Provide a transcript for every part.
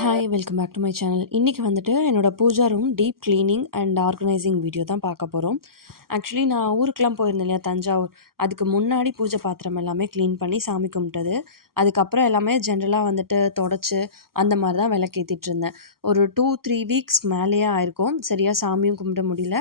Hi welcome back to my channel. இன்றைக்கி வந்துட்டு என்னோடய pooja room deep cleaning and organising video தான் பார்க்க போகிறோம். ஆக்சுவலி நான் ஊருக்கெலாம் போயிருந்தேன் இல்லையா, தஞ்சாவூர். அதுக்கு முன்னாடி பூஜை பாத்திரம் எல்லாமே க்ளீன் பண்ணி சாமி கும்பிட்டது. அதுக்கப்புறம் எல்லாமே ஜென்ரலாக வந்துட்டு தொடச்சி அந்த மாதிரி தான் விளக்கேற்றிட்டு இருந்தேன். ஒரு 2-3 வீக்ஸ் மேலேயே ஆயிருக்கும். சரியாக சாமியும் கும்பிட முடியல.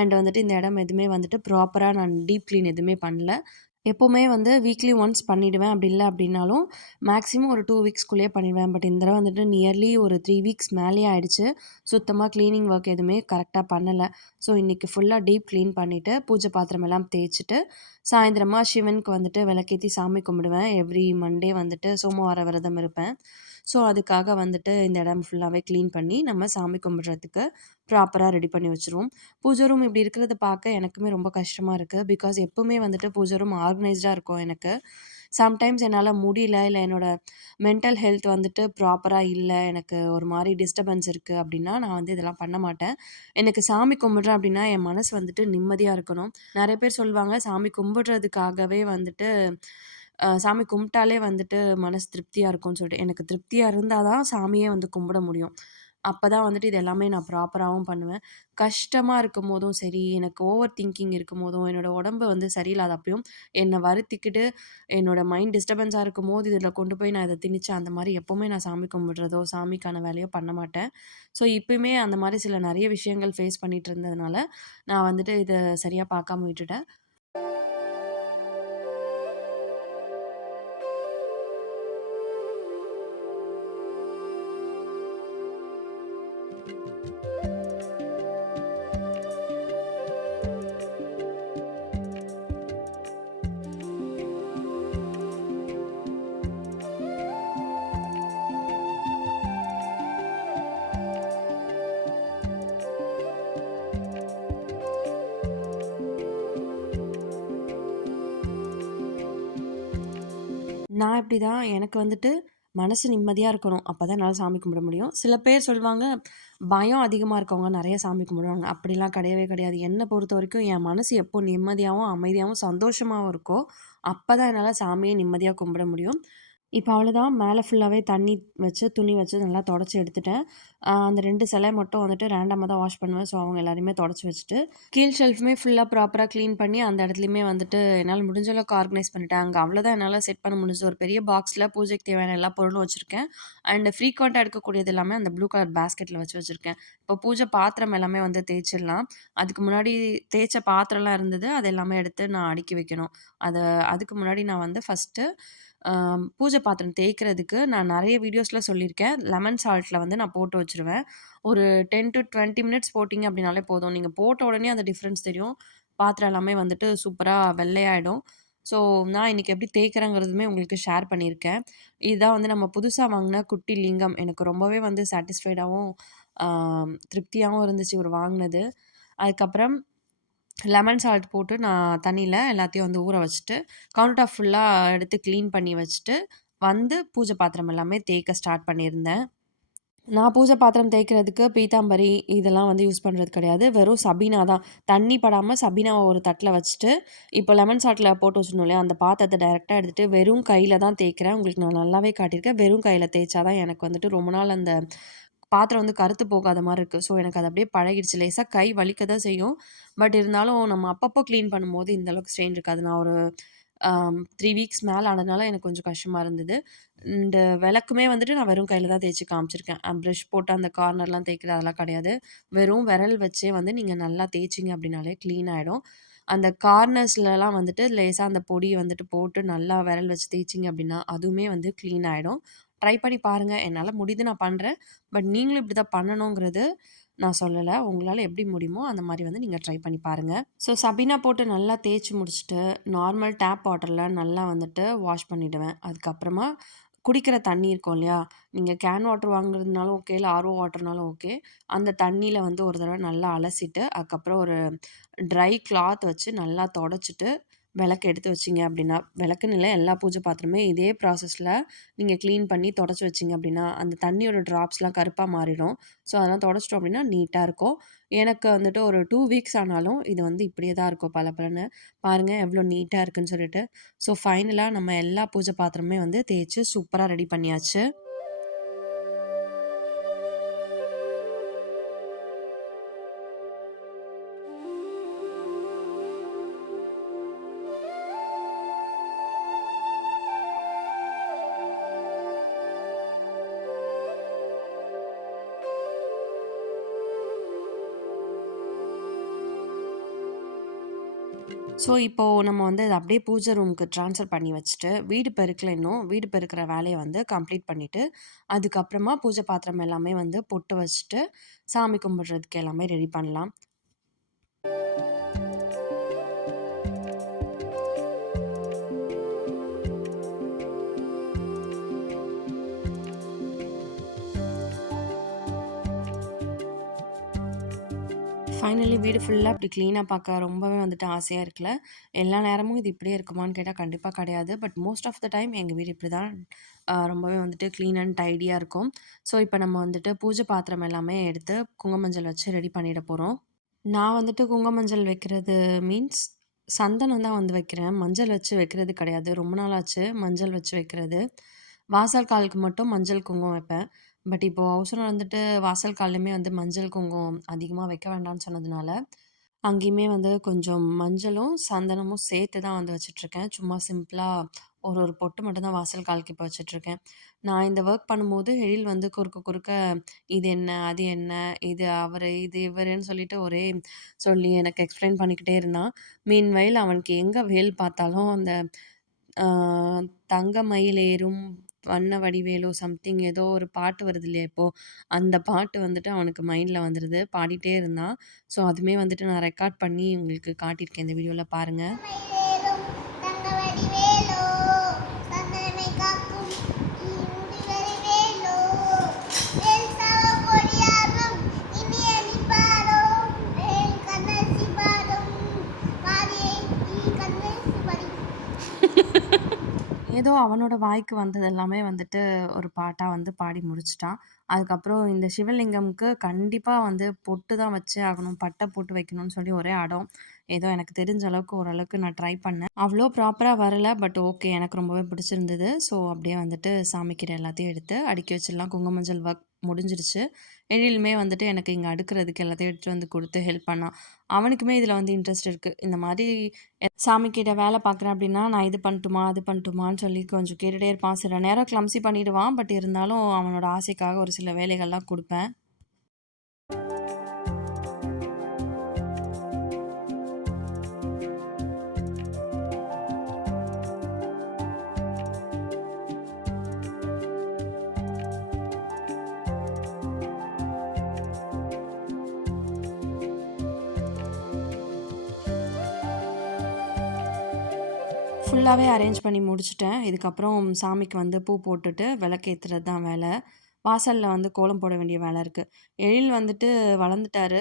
அண்ட் வந்துட்டு இந்த இடம் எதுவுமே வந்துட்டு ப்ராப்பராக நான் டீப் க்ளீன் எதுவுமே பண்ணல. எப்போவுமே வந்து வீக்லி ஒன்ஸ் பண்ணிடுவேன். அப்படி இல்ல அப்படின்னாலும் மேக்ஸிமம் ஒரு 2 வீக்ஸ்க்குள்ளேயே பண்ணிடுவேன். பட் இந்த தடவ வந்துட்டு நியர்லி ஒரு 3 வீக்ஸ் மேலேயே ஆயிடுச்சு. சுத்தமா கிளீனிங் ஒர்க் எதுவுமே கரெக்ட்டா பண்ணல. ஸோ இன்னைக்கு ஃபுல்லா டீப் கிளீன் பண்ணிட்டு, பூஜை பாத்திரம் எல்லாம் தேய்ச்சுட்டு, சாயந்திரமா சிவனுக்கு வந்துட்டு விளக்கேத்தி சாமி கும்பிடுவேன். எவ்ரி மண்டே வந்துட்டு சோமவார விரதம் இருப்பேன். ஸோ அதுக்காக வந்துட்டு இந்த இடம் ஃபுல்லாவே கிளீன் பண்ணி, நம்ம சாமி கும்பிடுறதுக்கு ப்ராப்பரா ரெடி பண்ணி வச்சுருவோம். பூஜை ரூம் இப்படி இருக்கிறத பார்க்க எனக்குமே ரொம்ப கஷ்டமா இருக்கு. பிகாஸ் எப்பவுமே வந்துட்டு பூஜை ரூம் ஆர்கனைஸ்டா இருக்கும் எனக்கு. சம்டைம்ஸ் என்னால முடியல, இல்ல என்னோட மென்டல் ஹெல்த் வந்துட்டு ப்ராப்பரா இல்ல, எனக்கு ஒரு மாரி டிஸ்டர்பன்ஸ் இருக்கு அப்படின்னா, நான் வந்து இதெல்லாம் பண்ண மாட்டேன். எனக்கு சாமி கும்பிடுறேன் அப்படின்னா, என் மனசு வந்துட்டு நிம்மதியா இருக்கணும். நெறைய பேர் சொல்லுவாங்க, சாமி கும்பிடுறதுக்காகவே வந்துட்டு சாமி கும்பிட்டாலே வந்துட்டு மனசு திருப்தியா இருக்கும்னு சொல்லிட்டு. எனக்கு திருப்தியா இருந்தா தான் சாமியே வந்து கும்பிட முடியும். அப்பதான் வந்துட்டு இது எல்லாமே நான் ப்ராப்பராவும் பண்ணுவேன். கஷ்டமா இருக்கும்போதும் சரி, எனக்கு ஓவர் திங்கிங் இருக்கும்போதும், என்னோட உடம்பு வந்து சரியில்லாத அப்பயும் என்ன வருத்திக்கிட்டு, என்னோட மைண்ட் டிஸ்டர்பன்ஸா இருக்கும்போது, இதில கொண்டு போய் நான் இத திணிச்சு, அந்த மாரி எப்பவுமே நான் சாமி கும்பிடுறதோ, சாமிக்கான வேலையோ பண்ண மாட்டேன். ஸோ, இப்பயுமே அந்த மாரி சில நெறைய விஷயங்கள் ஃபேஸ் பண்ணிட்டு இருந்ததுனால, நான் வந்துட்டு இத சரியா பார்க்காம விட்டுட்டேன். நான் இப்படிதான் எனக்கு வந்துட்டு மனசு நிம்மதியா இருக்கணும். அப்பதான் என்னால சாமி கும்பிட முடியும். சில பேர் சொல்லுவாங்க, பயம் அதிகமா இருக்கவங்க நெறைய சாமி கும்பிடுவாங்க. அப்படிலாம் கிடையவே கிடையாது. என்ன பொறுத்தவரைக்கும் என் மனசு எப்போ நிம்மதியாவும், அமைதியாவும், சந்தோஷமாவும் இருக்கோ, அப்பதான் என்னால சாமிய நிம்மதியா கும்பிட முடியும். இப்ப அவ்வளோதான். மேல ஃபுல்லாவே தண்ணி வச்சு, துணி வச்சு நல்லா தொடச்சு எடுத்துட்டேன். அந்த 2 சிலை மட்டும் வந்துட்டு ரேண்டமா தான் வாஷ் பண்ணுவேன். ஸோ, அவங்க எல்லாரையுமே தொடச்சு வச்சுட்டு, கீழ் ஷெல்ஃப்மே ஃபுல்லா ப்ராப்பரா கிளீன் பண்ணி, அந்த இடத்துலயுமே வந்துட்டு என்னால முடிஞ்ச அளவுக்கு ஆர்கனைஸ் பண்ணிட்டேன். அங்க அவ்வளோதான் என்னால செட் பண்ண முடிஞ்சது. ஒரு பெரிய பாக்ஸ்ல பூஜைக்கு தேவையான எல்லா பொருளும் வச்சிருக்கேன். அண்ட் ஃப்ரீக்வென்ட்டா எடுக்கக்கூடியது எல்லாமே அந்த ப்ளூ கலர் பாஸ்கெட்ல வச்சு வச்சிருக்கேன். இப்போ பூஜை பாத்திரம் எல்லாமே வந்து தேய்ச்சிடலாம். அதுக்கு முன்னாடி தேய்ச்ச பாத்திரம்லாம் இருந்தது. அது எல்லாமே எடுத்து நான் அடுக்கி வைக்கணும். அத அதுக்கு முன்னாடி நான் வந்து ஃபர்ஸ்ட்டு பூஜை பாத்திரம் தேய்க்கிறதுக்கு நான் நெறைய வீடியோஸ்ல சொல்லியிருக்கேன். லெமன் சால்ட்ல வந்து நான் போட்டு வச்சுருவேன். ஒரு 10-20 மினிட்ஸ் போட்டீங்க அப்டின்னாலே போதும். நீங்க போட்ட உடனே அந்த டிஃபரன்ஸ் தெரியும். பாத்திரம் எல்லாமே வந்துட்டு சூப்பரா வெள்ளையாயிடும். ஸோ, நான் இன்னைக்கு எப்படி தேய்க்கிறேங்கிறதுமே உங்களுக்கு ஷேர் பண்ணியிருக்கேன். இதுதான் வந்து நம்ம புதுசா வாங்குன குட்டி லிங்கம். எனக்கு ரொம்பவே வந்து சாட்டிஸ்ஃபைடாவும், ஆ திருப்தியாவும் இருந்துச்சு இவரு வாங்குனது. அதுக்கப்புறம் லெமன் சால்ட் போட்டு நான் தண்ணீல எல்லாத்தையும் வந்து ஊற வச்சுட்டு, கவுண்டர் டாப் ஃபுல்லா எடுத்து கிளீன் பண்ணி வச்சுட்டு, வந்து பூஜை பாத்திரம் எல்லாமே தேய்க்க ஸ்டார்ட் பண்ணியிருந்தேன். நான் பூஜை பாத்திரம் தேய்க்கிறதுக்கு பீத்தாம்பரி இதெல்லாம் வந்து யூஸ் பண்றது கிடையாது. வெறும் சபீனா தான். தண்ணி படாம சபீனாவ ஒரு தட்டுல வச்சுட்டு, இப்போ லெமன் சால்ட்ல போட்டு வச்சிருந்தோம் இல்லையா, அந்த பாத்திரத்த டைரக்ட்டா எடுத்துட்டு வெறும் கையில தான் தேய்க்கிறேன். உங்களுக்கு நான் நல்லாவே காட்டியிருக்கேன். வெறும் கையில தேய்ச்சா தான் எனக்கு வந்துட்டு ரொம்ப நாள் அந்த பாத்திரம் வந்து கருத்து போகாத மாரி இருக்கு. ஸோ, எனக்கு அது அப்படியே பழகிடுச்சு. லேசா கை வலிக்க தான் செய்யும். பட் இருந்தாலும் நம்ம அப்பப்போ கிளீன் பண்ணும்போது இந்த அளவுக்கு ஸ்ட்ரெயின் இருக்காது. நான் ஒரு 3 வீக்ஸ் மேல ஆனதுனால எனக்கு கொஞ்சம் கஷ்டமா இருந்தது. இந்த விளக்குமே வந்துட்டு நான் வெறும் கையில தான் தேய்ச்சு காமிச்சிருக்கேன். பிரஷ் போட்டு அந்த கார்னர்லாம் தேய்க்கிறது அதெல்லாம் கிடையாது. வெறும் விரல் வச்சே வந்து நீங்க நல்லா தேய்ச்சீங்க அப்படின்னாலே கிளீன் ஆயிடும். அந்த கார்னர்ஸ்லலாம் வந்துட்டு லேசா அந்த பொடிய வந்துட்டு போட்டு நல்லா விரல் வச்சு தேய்ச்சீங்க அப்படின்னா, அதுவுமே வந்து கிளீன் ஆயிடும். ட்ரை பண்ணி பாருங்க. என்னால முடியுது நான் பண்றேன். பட் நீங்களும் இப்படிதான் பண்ணணுங்கிறது நான் சொல்லல. உங்களால எப்படி முடியுமோ அந்த மாரி வந்து நீங்க ட்ரை பண்ணி பாருங்க. ஸோ, சபீனா போட்டு நல்லா தேய்ச்சு முடிச்சுட்டு, நார்மல் டேப் வாட்டர்ல நல்லா வந்துட்டு வாஷ் பண்ணிடுவேன். அதுக்கப்புறமா குடிக்கிற தண்ணி இருக்கும் இல்லையா? நீங்க கேன் வாட்டர் வாங்குறதுனாலும் ஓகே, இல்ல ஆர்ஓ வாட்டர்னாலும் ஓகே. அந்த தண்ணீல வந்து ஒரு தடவ நல்லா அலசிட்டு, அதுக்கப்புறம் ஒரு ட்ரை கிளாத் வச்சு நல்லா தொடச்சிட்டு, விளக்கு எடுத்து வச்சீங்க அப்படின்னா, விளக்குன்னு இல்ல எல்லா பூஜை பாத்திரமே இதே ப்ராசஸ்ல நீங்க கிளீன் பண்ணி தொடச்சு வச்சீங்க அப்படின்னா, அந்த தண்ணியோட ட்ராப்ஸ்லாம் கருப்பா மாறிடும். ஸோ, அதெல்லாம் தொடச்சிட்டோம் அப்படின்னா நீட்டா இருக்கும். எனக்கு வந்துட்டு ஒரு 2 வீக்ஸ் ஆனாலும் இது வந்து இப்படியே தான் இருக்கும் பளபளன்னு. பாருங்க எவ்வளோ நீட்டா இருக்குன்னு சொல்லிட்டு. ஸோ, ஃபைனலா நம்ம எல்லா பூஜை பாத்திரமுமே வந்து தேய்ச்சு சூப்பரா ரெடி பண்ணியாச்சு. ஸோ, இப்போ நம்ம வந்து அத அப்படியே பூஜை ரூமுக்கு ட்ரான்ஸ்ஃபர் பண்ணி வச்சுட்டு, வீடு பெருக்கல இன்னும். வீடு பெருக்குற வேலைய வந்து கம்ப்ளீட் பண்ணிட்டு, அதுக்கப்புறமா பூஜை பாத்திரம் எல்லாமே வந்து பொட்டு வச்சுட்டு, சாமி கும்பிடுறதுக்கு எல்லாமே ரெடி பண்ணலாம். ஃபைனலி வீடு ஃபுல்லா இப்படி கிளீனா பார்க்க ரொம்பவே வந்துட்டு ஆசையா இருக்குல்ல. எல்லா நேரமும் இது இப்படியே இருக்குமான்னு கேட்டா கண்டிப்பா கிடையாது. But most of the time எங்க வீடு இப்படிதான் ரொம்பவே வந்துட்டு கிளீன் அண்ட் டைடியா இருக்கும். ஸோ, இப்ப நம்ம வந்துட்டு பூஜை பாத்திரம் எல்லாமே எடுத்து குங்குமஞ்சள் வச்சு ரெடி பண்ணிட போறோம். நான் வந்துட்டு குங்குமஞ்சள் வைக்கிறது மீன்ஸ் சந்தனம் தான் வந்து வைக்கிறேன். மஞ்சள் வச்சு வைக்கிறது கிடையாது. ரொம்ப நாள் ஆச்சு மஞ்சள் வச்சு வைக்கிறது. வாசல் காலுக்கு மட்டும் மஞ்சள், குங்குமம் வைப்பேன். பட் இப்போ அவசரம் வந்துட்டு வாசல் கால்லையுமே வந்து மஞ்சள், குங்குமம் அதிகமா வைக்க வேண்டான்னு சொன்னதுனால, அங்கேயுமே வந்து கொஞ்சம் மஞ்சளும், சந்தனமும் சேர்த்து தான் வந்து வச்சுட்ருக்கேன். சும்மா சிம்பிளா ஒரு ஒரு பொட்டு மட்டும் தான் வாசல் காலுக்கு இப்போ வச்சுட்ருக்கேன். நான் இந்த ஒர்க் பண்ணும்போது எழில் வந்து குறுக்க குறுக்க இது என்ன? அது என்ன? இது அவரு, இது இவருன்னு சொல்லிட்டு ஒரே சொல்லி எனக்கு எக்ஸ்ப்ளைன் பண்ணிக்கிட்டே இருந்தான். மீன்வைல் அவனுக்கு எங்க வேல் பார்த்தாலும் அந்த ஆ "தங்க மயிலேறும் வண்ண வடிவேலு" சம்திங் ஏதோ ஒரு பாட்டு வருது இல்லையா இப்போ, அந்த பாட்டு வந்துட்டு அவனுக்கு மைண்ட்ல வந்துருது. பாடிட்டே இருந்தான். ஸோ, அதுவுமே வந்துட்டு நான் ரெக்கார்ட் பண்ணி உங்களுக்கு காட்டியிருக்கேன். இந்த வீடியோல பாருங்க. மயிலேறும் தங்கவடி வேலோ சந்தனமை காக்கும் முடிவரை வேலோ வேல் சாவ கொடியாரும் இனி அணிபாரும் வேல் கண்ணசி பாரும் மாரியை கண்ணசி படி ஏதோ அவனோட வாய்க்கு வந்தது எல்லாமே வந்துட்டு ஒரு பாட்டா வந்து பாடி முடிச்சுட்டான். அதுக்கப்புறம் இந்த சிவலிங்கம்க்கு கண்டிப்பா வந்து பொட்டு தான் வச்சே ஆகணும். பட்டை போட்டு வைக்கணும்னு சொல்லி ஒரே அடம். ஏதோ எனக்கு தெரிஞ்ச அளவுக்கு ஓரளவுக்கு நான் ட்ரை பண்ணேன். அவ்வளோ ப்ராப்பரா வரல. பட் ஓகே எனக்கு ரொம்பவே பிடிச்சிருந்தது. ஸோ, அப்படியே வந்துட்டு சாமிக்கிட்ட எல்லாத்தையும் எடுத்து அடுக்கி வச்சிடலாம். குங்குமஞ்சள் ஒர்க் முடிஞ்சிருச்சு. எழிலுமே வந்துட்டு எனக்கு இங்க அடுக்குறதுக்கு எல்லாத்தையும் எடுத்துட்டு வந்து குடுத்து ஹெல்ப் பண்ணான். அவனுக்குமே இதில வந்து இன்ட்ரெஸ்ட் இருக்கு. இந்த மாரி சாமிக்கிட்ட வேலை பார்க்குறேன் அப்படின்னா, நான் இது பண்ணட்டுமா? அது பண்ணட்டுமான்னு சொல்லி கொஞ்சம் கேட்டுட்டே இருப்பான். சில நேரம் கிளம்ப்ஸி பண்ணிடுவான். பட் இருந்தாலும் அவனோட ஆசைக்காக ஒரு சில வேலைகள்லாம் குடுப்பேன். ஃபுல்லாவே அரேஞ்ச் பண்ணி முடிச்சுட்டேன். இதுக்கப்புறம் சாமிக்கு வந்து பூ போட்டுட்டு விளக்கேத்துறது தான் வேல. வாசல்ல வந்து கோலம் போட வேண்டிய வேல இருக்கு. எழில் வந்துட்டு வளர்ந்துட்டாரு.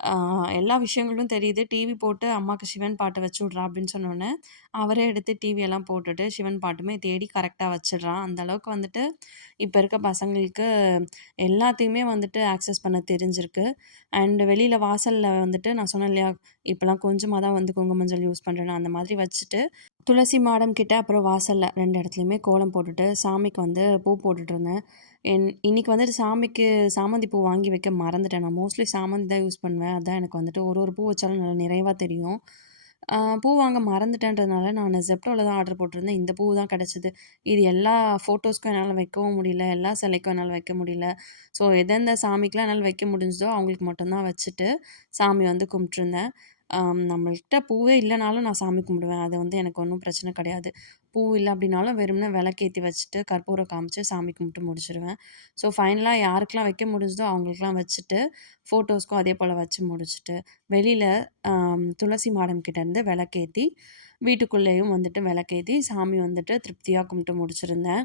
ஆ எல்லா விஷயங்களும் தெரியுது. டிவி போட்டு அம்மாக்கு சிவன் பாட்டு வச்சு விட்றா அப்படின்னு சொன்னோனே, அவரே எடுத்து டிவி எல்லாம் போட்டுட்டு சிவன் பாட்டுமே தேடி கரெக்ட்டா வச்சுடுறான். அந்த அளவுக்கு வந்துட்டு இப்ப இருக்க பசங்களுக்கு எல்லாத்தையுமே வந்துட்டு ஆக்சஸ் பண்ண தெரிஞ்சிருக்கு. அண்ட் வெளியில வாசல்ல வந்துட்டு நான் சொன்னேன் இல்லையா, இப்பலாம் கொஞ்சமா தான் வந்து குங்குமஞ்சள் யூஸ் பண்றேன்னு, அந்த மாதிரி வச்சுட்டு துளசி மாடம் கிட்ட, அப்புறம் வாசல்ல 2 இடத்துலயுமே கோலம் போட்டுட்டு, சாமிக்கு வந்து பூ போட்டுட்டுருந்தேன். இன்னைக்கு வந்துட்டு சாமிக்கு சாமந்தி பூ வாங்கி வைக்க மறந்துட்டேன். நான் மோஸ்ட்லி சாமந்தி தான் யூஸ் பண்ணுவேன். அதான் எனக்கு வந்துட்டு ஒரு ஒரு பூ வச்சாலும் நல்லா நிறைவா தெரியும். பூ வாங்க மறந்துட்டேன்றதுனால நான் Zeptoல தான் ஆர்டர் போட்டிருந்தேன். இந்த பூ தான் கிடைச்சது. இது எல்லா ஃபோட்டோஸ்க்கும் என்னால வைக்கவும் முடியல. எல்லா சிலைக்கும் என்னால வைக்க முடியல. ஸோ எந்தெந்த சாமிக்குலாம் என்னால வைக்க முடிஞ்சதோ, அவங்களுக்கு மட்டும் தான் வச்சுட்டு, சாமி வந்து கும்பிட்டுருந்தேன். நம்மள்ட்ட பூவே இல்லனாலும் நான் சாமி கும்பிடுவேன். அது வந்து எனக்கு ஒண்ணும் பிரச்சனை கிடையாது. பூ இல்ல அப்டின்னாலும் வெறுமனே விளக்கேத்தி வச்சுட்டு, கற்பூரம் காமிச்சு சாமி கும்பிட்டு முடிச்சுருவேன். ஸோ ஃபைனலா யாருக்கெல்லாம் வைக்க முடிஞ்சதோ அவங்களுக்கெல்லாம் வச்சுட்டு, ஃபோட்டோஸ்க்கும் அதே போல வச்சு முடிச்சுட்டு, வெளியில துளசி மாடம் கிட்டேருந்து விளக்கேத்தி, வீட்டுக்குள்ளேயும் வந்துட்டு விளக்கேத்தி, சாமி வந்துட்டு திருப்தியா கும்பிட்டு முடிச்சிருந்தேன்.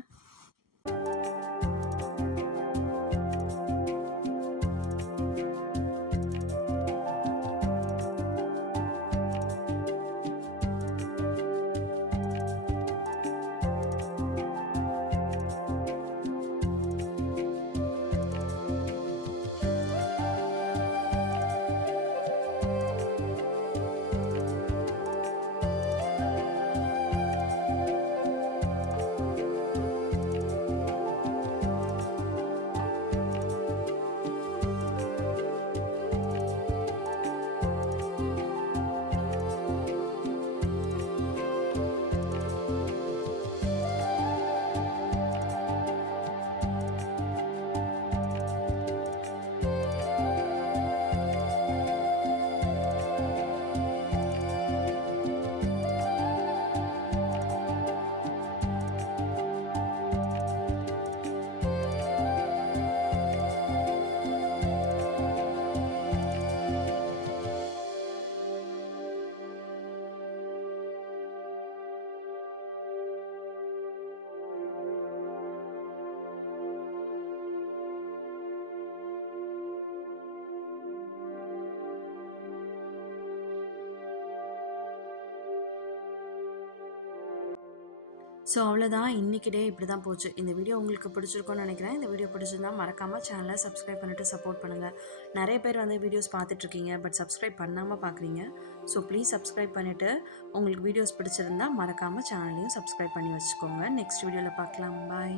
ஸோ அவ்வளோதான். இன்னைக்கு டே இப்படி தான் போச்சு. இந்த வீடியோ உங்களுக்கு பிடிச்சிருக்கும்னு நினைக்கிறேன். இந்த வீடியோ பிடிச்சிருந்தா மறக்காம சேனலை சப்ஸ்கிரைப் பண்ணிட்டு சப்போர்ட் பண்ணுங்க. நெறைய பேர் வந்து வீடியோஸ் பார்த்துட்ருக்கீங்க. பட் சப்ஸ்கிரைப் பண்ணாம பார்க்குறீங்க. ஸோ ப்ளீஸ் சப்ஸ்கிரைப் பண்ணிட்டு, உங்களுக்கு வீடியோஸ் பிடிச்சிருந்தா மறக்காம சேனலையும் சப்ஸ்கிரைப் பண்ணி வச்சுக்கோங்க. நெக்ஸ்ட் வீடியோல பார்க்கலாம். பாய்.